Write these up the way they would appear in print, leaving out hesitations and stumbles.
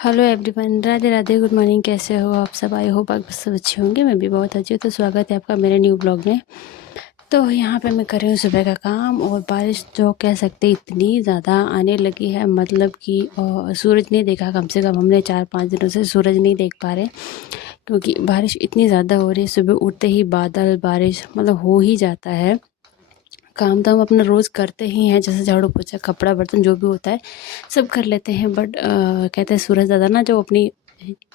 Hello everyone, Radhe Radhe, good morning. कैसे हो आप सब? आई होप आप सब अच्छे होंगे। मैं भी बहुत अच्छी हूँ। तो स्वागत है आपका मेरे न्यू ब्लॉग में। तो यहाँ पे मैं कर रही हूँ सुबह का काम, और बारिश जो कह सकते इतनी ज़्यादा आने लगी है, मतलब कि सूरज नहीं देखा। कम से कम हमने 4-5 दिनों से सूरज नहीं देख पा रहे, क्योंकि बारिश इतनी ज़्यादा हो रही है। सुबह उठते ही बादल बारिश मतलब हो ही जाता है। काम तो हम अपना रोज़ करते ही हैं, जैसे झाड़ू पोछा कपड़ा बर्तन जो भी होता है सब कर लेते हैं। बट कहते हैं सूरज दादा ना जो अपनी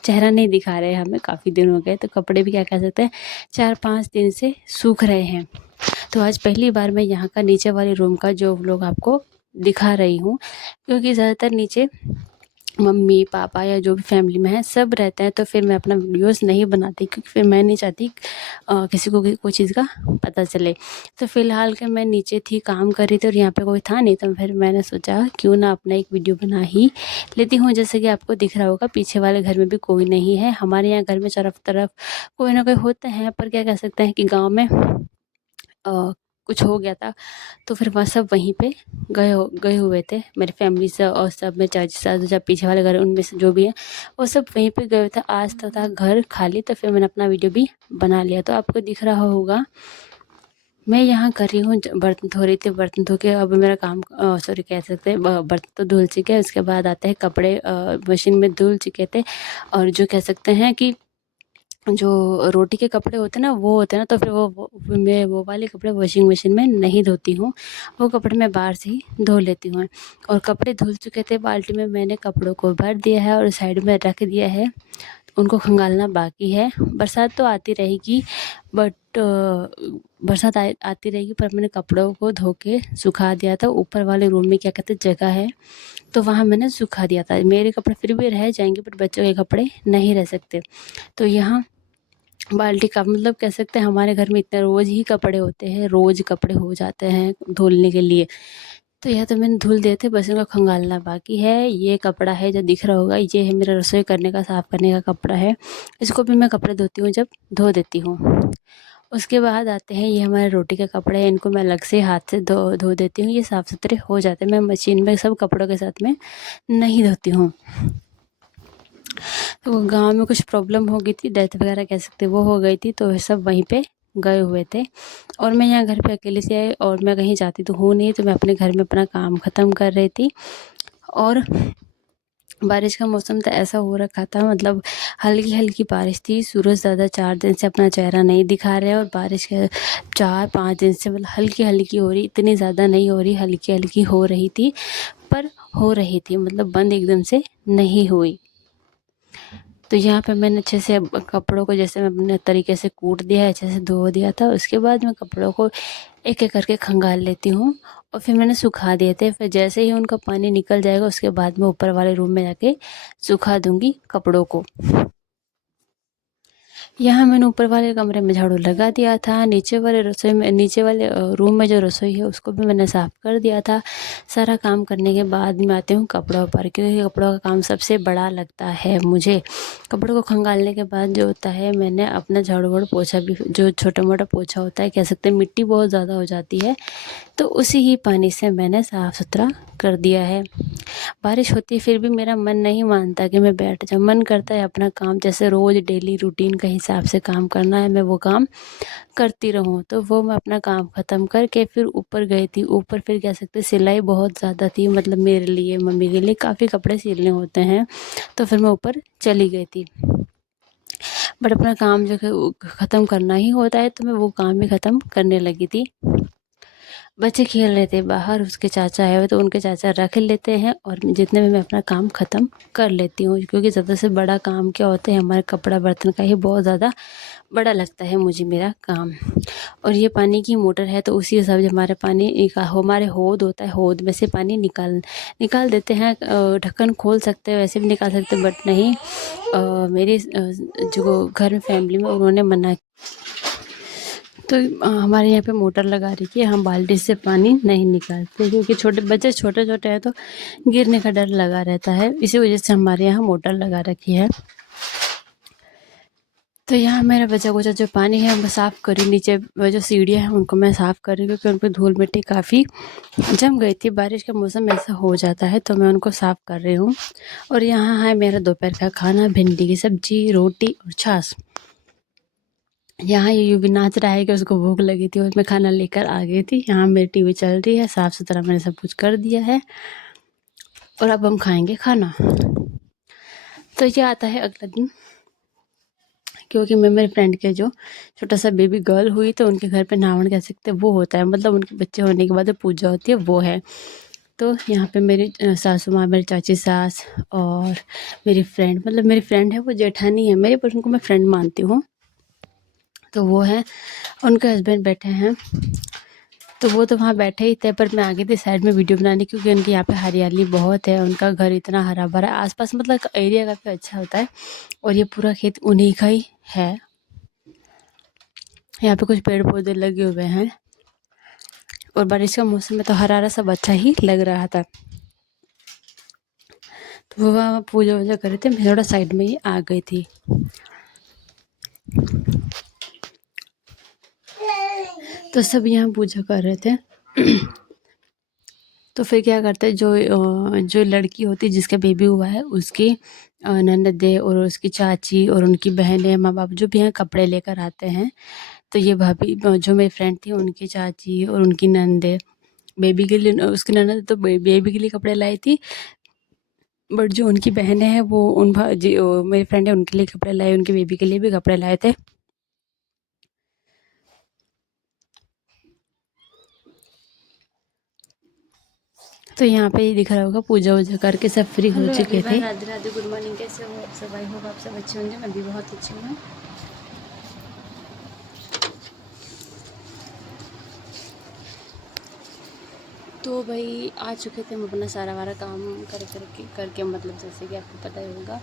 चेहरा नहीं दिखा रहे हैं हमें, काफ़ी दिन हो गए। तो कपड़े भी क्या कह सकते हैं 4-5 दिन से सूख रहे हैं। तो आज पहली बार मैं यहाँ का नीचे वाले रूम का जो व्लॉग आपको दिखा रही हूँ, क्योंकि ज़्यादातर नीचे मम्मी पापा या जो भी फैमिली में है सब रहते हैं। तो फिर मैं अपना वीडियोस नहीं बनाती, क्योंकि फिर मैं नहीं चाहती किसी को कोई चीज़ का पता चले। तो फ़िलहाल के मैं नीचे थी, काम कर रही थी, और यहाँ पे कोई था नहीं। तो फिर मैंने सोचा क्यों ना अपना एक वीडियो बना ही लेती हूँ। जैसे कि आपको दिख रहा होगा पीछे वाले घर में भी कोई नहीं है। हमारे यहाँ घर में चारों तरफ कोई ना कोई होते हैं, पर क्या कह सकते हैं कि गाँव में कुछ हो गया था। तो फिर वहाँ सब वहीं पे गए हुए थे, मेरी फैमिली से, और सब में चाची सास जब पीछे वाले घर उनमें से जो भी है वो सब वहीं पे गए हुए थे। आज तो था घर खाली, तो फिर मैंने अपना वीडियो भी बना लिया। तो आपको दिख रहा होगा मैं यहाँ कर रही हूँ, बर्तन धो रही थी। बर्तन धो के अब मेरा काम सॉरी कह सकते हैं बर्तन तो धुल चुके हैं। उसके बाद आते हैं कपड़े, मशीन में धुल चुके थे। और जो कह सकते हैं कि जो रोटी के कपड़े होते हैं ना, वो होते हैं ना, तो फिर मैं वो वाले कपड़े वॉशिंग मशीन में नहीं धोती हूँ। वो कपड़े मैं बाहर से ही धो लेती हूँ। और कपड़े धुल चुके थे, बाल्टी में मैंने कपड़ों को भर दिया है और साइड में रख दिया है। उनको खंगालना बाकी है। बरसात तो आती रहेगी, बट बरसात आती रहेगी, पर मैंने कपड़ों को धो के सुखा दिया था। ऊपर वाले रूम में क्या कहते हैं जगह है, तो वहाँ मैंने सुखा दिया था। मेरे कपड़े फिर भी रह जाएंगे, पर बच्चों के कपड़े नहीं रह सकते। तो यहाँ बाल्टी का मतलब कह सकते हैं हमारे घर में इतने रोज़ ही कपड़े होते हैं, रोज़ कपड़े हो जाते हैं धुलने के लिए। तो यह तो मैंने धुल दिए थे, बस इनको खंगालना बाकी है। ये कपड़ा है जो दिख रहा होगा, ये है मेरा रसोई करने का, साफ़ करने का कपड़ा है। इसको भी मैं कपड़े धोती हूँ जब धो देती हूँ। उसके बाद आते हैं ये हमारे रोटी के कपड़े हैं, इनको मैं अलग से हाथ से धो धो देती हूँ। ये साफ़ सुथरे हो जाते हैं। मैं मशीन में सब कपड़ों के साथ में नहीं धोती हूँ। तो गाँव में कुछ प्रॉब्लम हो गई थी, डेथ वगैरह कह सकते वो हो गई थी, तो सब वहीं पे गए हुए थे। और मैं यहाँ घर पे अकेले से आई, और मैं कहीं जाती तो हूँ नहीं, तो मैं अपने घर में अपना काम ख़त्म कर रही थी। और बारिश का मौसम तो ऐसा हो रखा था, मतलब हल्की हल्की बारिश थी। सूरज ज़्यादा 4 दिन से अपना चेहरा नहीं दिखा रहे, और बारिश के 4-5 दिन से मतलब हल्की हल्की हो रही, इतनी ज़्यादा नहीं हो रही, हल्की हल्की हो रही थी, पर हो रही थी, मतलब बंद एकदम से नहीं हुई। तो यहाँ पे मैंने अच्छे से कपड़ों को जैसे मैं अपने तरीके से कूट दिया है, अच्छे से धो दिया था। उसके बाद मैं कपड़ों को एक एक करके खंगाल लेती हूँ, और फिर मैंने सुखा दिए थे। फिर जैसे ही उनका पानी निकल जाएगा, उसके बाद मैं ऊपर वाले रूम में जाके सुखा दूँगी कपड़ों को। यहाँ मैंने ऊपर वाले कमरे में झाड़ू लगा दिया था। नीचे वाले रसोई में, नीचे वाले रूम में जो रसोई है उसको भी मैंने साफ़ कर दिया था। सारा काम करने के बाद मैं आती हूँ कपड़ों पर, क्योंकि कपड़ों का काम सबसे बड़ा लगता है मुझे। कपड़ों को खंगालने के बाद जो होता है, मैंने अपना झाड़ू वाड़ू पोछा भी, जो छोटा मोटा पोछा होता है, कह सकते हैं मिट्टी बहुत ज़्यादा हो जाती है, तो उसी ही पानी से मैंने साफ़ सुथरा कर दिया है। बारिश होती है फिर भी मेरा मन नहीं मानता कि मैं बैठ जाऊँ। मन करता है अपना काम जैसे रोज़ डेली रूटीन के हिसाब से काम करना है, मैं वो काम करती रहूँ। तो वो मैं अपना काम ख़त्म करके फिर ऊपर गई थी। ऊपर फिर कह सकते हैं सिलाई बहुत ज़्यादा थी, मतलब मेरे लिए, मम्मी के लिए काफ़ी कपड़े सिलने होते हैं, तो फिर मैं ऊपर चली गई थी। बट अपना काम जो है वो ख़त्म करना ही होता है, तो मैं वो काम भी ख़त्म करने लगी थी। बच्चे खेल रहे थे बाहर, उसके चाचा आए हुए तो उनके चाचा रख लेते हैं, और जितने में मैं अपना काम ख़त्म कर लेती हूँ, क्योंकि ज़्यादा से बड़ा काम क्या होता है, हमारे कपड़ा बर्तन का ही बहुत ज़्यादा बड़ा लगता है मुझे मेरा काम। और ये पानी की मोटर है, तो उसी हिसाब से हमारे पानी का हमारे हौद होता है, हौद में से पानी निकाल निकाल देते हैं। ढक्कन खोल सकते हैं, वैसे भी निकाल सकते हैं, बट नहीं, मेरी जो घर में फैमिली में उन्होंने मना। तो हमारे यहाँ पे मोटर लगा रखी है, हम बाल्टी से पानी नहीं निकालते, क्योंकि छोटे बच्चे छोटे छोटे हैं, तो गिरने का डर लगा रहता है। इसी वजह से हमारे यहाँ मोटर लगा रखी है। तो यहाँ मेरा बचा कुचा जो पानी है वो साफ़ कर रही, नीचे वो जो सीढ़ियाँ हैं उनको मैं साफ़ कर रही हूँ क्योंकि उन पे धूल मिट्टी काफ़ी जम गई थी। बारिश का मौसम ऐसा हो जाता है तो मैं उनको साफ़ कर रही हूँ। और यहाँ है मेरा दोपहर का खाना, भिंडी की सब्जी, रोटी और छाछ। यहाँ ये यूँ भी नाच रहा है कि उसको भूख लगी थी और मैं खाना लेकर आ गई थी। यहाँ मेरी टीवी चल रही है, साफ़ सुथरा मैंने सब कुछ कर दिया है और अब हम खाएंगे खाना। तो ये आता है अगला दिन, क्योंकि मैं मेरे फ्रेंड के जो छोटा सा बेबी गर्ल हुई तो उनके घर पे नावण कह सकते हैं वो होता है, मतलब उनके बच्चे होने के बाद जो पूजा होती है वो है। तो यहाँ पे मेरी सासू माँ, मेरी चाची सास और मेरी फ्रेंड, मतलब मेरी फ्रेंड है वो जेठानी है मेरी, पर उनको मैं फ्रेंड मानती हूँ, तो वो है, उनके हस्बैंड बैठे हैं। तो वो तो वहाँ बैठे ही थे, पर मैं आ गई थी साइड में वीडियो बनाने क्योंकि उनके यहाँ पे हरियाली बहुत है, उनका घर इतना हरा भरा आसपास, मतलब एरिया काफ़ी अच्छा होता है और ये पूरा खेत उन्हीं का ही है। यहाँ पे कुछ पेड़ पौधे लगे हुए हैं और बारिश का मौसम में तो हरा हरा सब अच्छा ही लग रहा था। तो वो वहाँ पूजा वूजा कर रहे थे, मैं थोड़ा साइड में ही आ गई थी। तो सब यहाँ पूजा कर रहे थे। तो फिर क्या करते हैं, जो लड़की होती है जिसका बेबी हुआ है उसकी ननदें और उसकी चाची और उनकी बहनें, माँ बाप जो भी हैं कपड़े लेकर आते हैं। तो ये भाभी जो मेरी फ्रेंड थी उनकी चाची और उनकी ननदें बेबी के लिए, उसकी ननद तो बेबी के लिए कपड़े लाई थी, बट जो उनकी बहनें हैं वो मेरी फ्रेंड है उनके लिए कपड़े लाए, उनके बेबी के लिए भी कपड़े लाए थे। तो यहाँ पे ये दिख रहा होगा पूजा वूजा करके सब फ्री हो चुके थे। राधे राधे, गुड मॉर्निंग, कैसे हो आप सब? आई होप आप सब अच्छे होंगे, मैं भी बहुत अच्छी हूँ। तो भाई आ चुके थे हम अपना सारा वारा काम करके, मतलब जैसे कि आपको पता ही होगा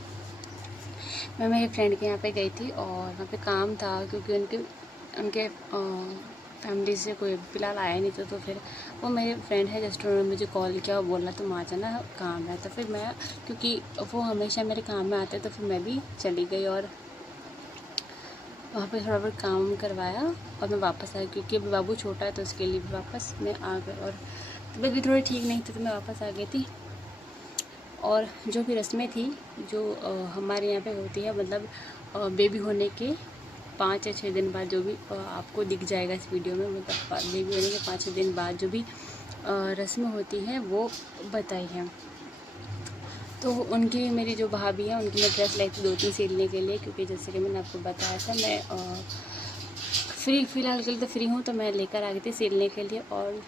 मैं मेरी फ्रेंड के यहाँ पे गई थी और वहाँ पे काम था क्योंकि उनके उनके फैमिली से कोई फ़िलहाल आया नहीं था। तो फिर वो मेरी फ्रेंड है जस्ट, उन्होंने मुझे कॉल किया और बोला तुम आ जाना, काम है। तो फिर मैं, क्योंकि वो हमेशा मेरे काम में आते तो फिर मैं भी चली गई और वहाँ पे थोड़ा बहुत काम करवाया और मैं वापस आई, क्योंकि अभी बाबू छोटा है तो उसके लिए भी वापस मैं आ गई और तबीयत भी थोड़ी ठीक नहीं थी तो मैं वापस आ गई थी। और जो भी रस्में थी जो हमारे यहाँ पे होती है, मतलब बेबी होने के 5 या 6 दिन बाद, जो भी आपको दिख जाएगा इस वीडियो में, मतलब बेबी होने के 5-6 दिन बाद जो भी रस्में होती हैं वो बताई हैं। तो उनकी, मेरी जो भाभी है उनकी मैं ड्रेस लाई थी 2-3 सिलने के लिए, क्योंकि जैसे कि मैंने आपको बताया था मैं फ़िलहाल के लिए तो फ्री हूँ, तो मैं लेकर आ गई थी सिलने के लिए। और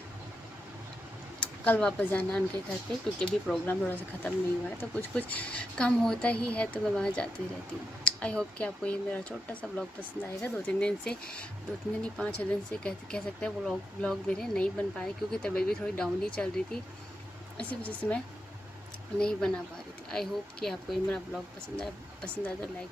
कल वापस जाना है उनके घर पे, क्योंकि अभी प्रोग्राम थोड़ा सा ख़त्म नहीं हुआ है तो कुछ काम होता ही है, तो मैं वहाँ जाती ही रहती हूँ। आई होप कि आपको ये मेरा छोटा सा ब्लॉग पसंद आएगा। 2-3 दिन से, 2-3 दिन नहीं 5-6 दिन से कह सकते हैं ब्लॉग मेरे नहीं बन पाए, क्योंकि तबीयत भी थोड़ी डाउन ही चल रही थी, इसी वजह से मैं नहीं बना पा रही थी। आई होप कि आपको ये मेरा ब्लॉग पसंद आए तो लाइक